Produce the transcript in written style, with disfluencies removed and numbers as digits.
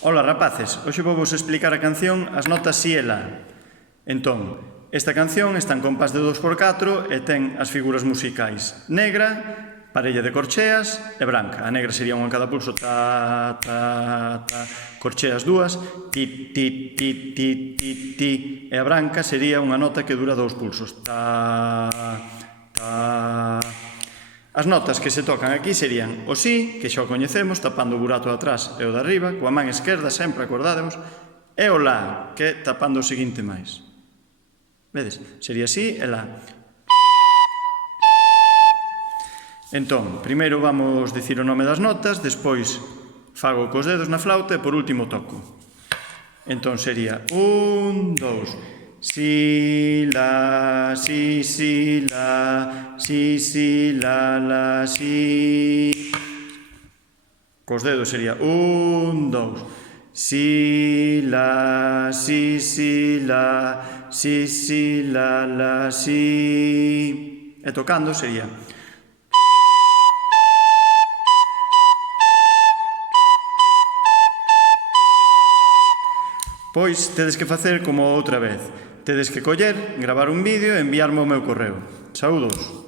Ola rapaces, hoxe vou vos explicar a canción As notas si e la. Entón, esta canción está en compás de 2x4 e ten as figuras musicais negra, parella de corcheas e branca. A negra sería unha en cada pulso, ta, ta, ta, corcheas dúas, ti, ti, ti, ti, ti, ti, e a branca sería unha nota que dura 2 pulsos, ta, ta. As notas que se tocan aquí serían o si, que xa o coñecemos, tapando o burato de atrás e o de arriba, coa man esquerda, sempre acordádemos, e o la, que é tapando o seguinte máis. Vedes? Sería si e la. Entón, primeiro vamos dicir o nome das notas, despois fago cos dedos na flauta e por último toco. Entón sería 1, 2... Si, la, si, si, la, si, la, si. Cos dedos sería 1, 2. Si, la, si, la, si, la, si. E tocando sería... Pois tedes que facer como outra vez. Tedes que coller, gravar un vídeo e enviarme ao meu correo. Saúdos!